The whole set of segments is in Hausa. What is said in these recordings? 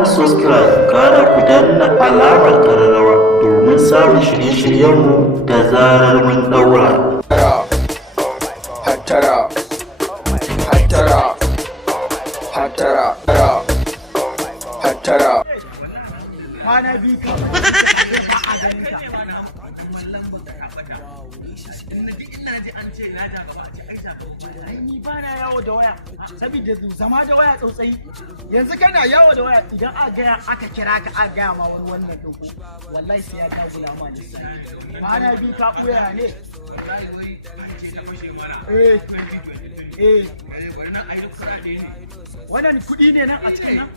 mana subscribe kada ku danna alamar ƙararrawa domin samun shirye-shiryenmu da zarar mun daura. Hattara, hattara, hattara, hattara. Kwana biyu ka ba a ganin ka. Ni ba na yawo da waya saboda zama da waya tsautsayi. Yanzu kana yawo da waya idan aka kira ka aka gaya ma wani wannan ɗin wallahi sai ya dagula ma ne. Kwana biyu ka ɓoya ne. Wannan kuɗi ne nan a cikin nan?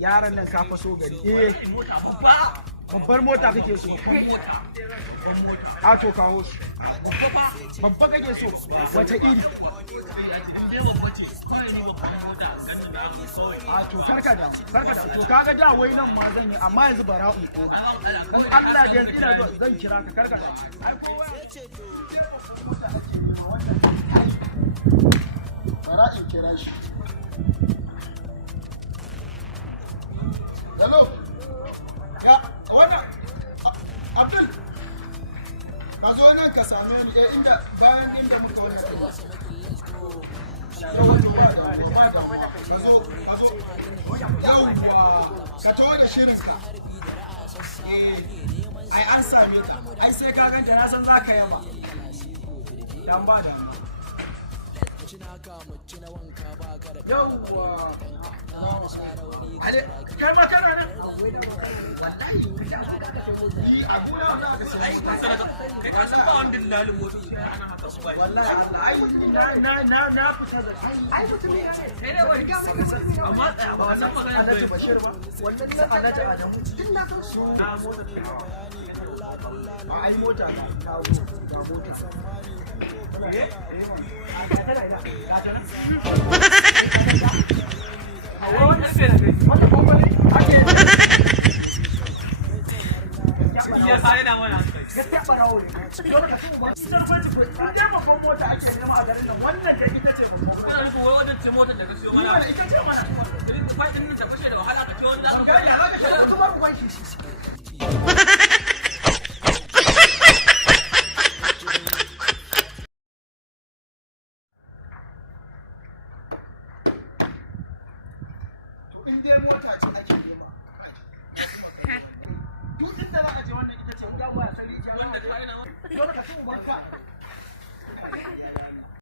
Yaran nan ka faso gari. Babbar mota kake so. A to kawo su. Babba kake so. Wace iri? A to karkada. To kaga da wai nan ma zan yi amma yanzu bara in koma. Dan Allah da yanzu ina zan kira ka karkada. Ai kowa bara in kira shi. Hello. Ya, wannan Abdul. Ka zo nan ka same ni inda bayan inda muka wani. Ka to da shirin ka. Ai an same ka. Ai sai ka ganta na san zaka yaba. Dan ba da. Yawwa. Ale, kai ma kana nan? Yi a gona wanda aka sai. Kai ka san ba wanda lalimo wallahi Allah ai na fita da ai mutum ne kai ne wani ga amma ba wannan magana da Bashir ba wannan ne Alhaji Adamu din na san su na mota ce ba ai mota ga mota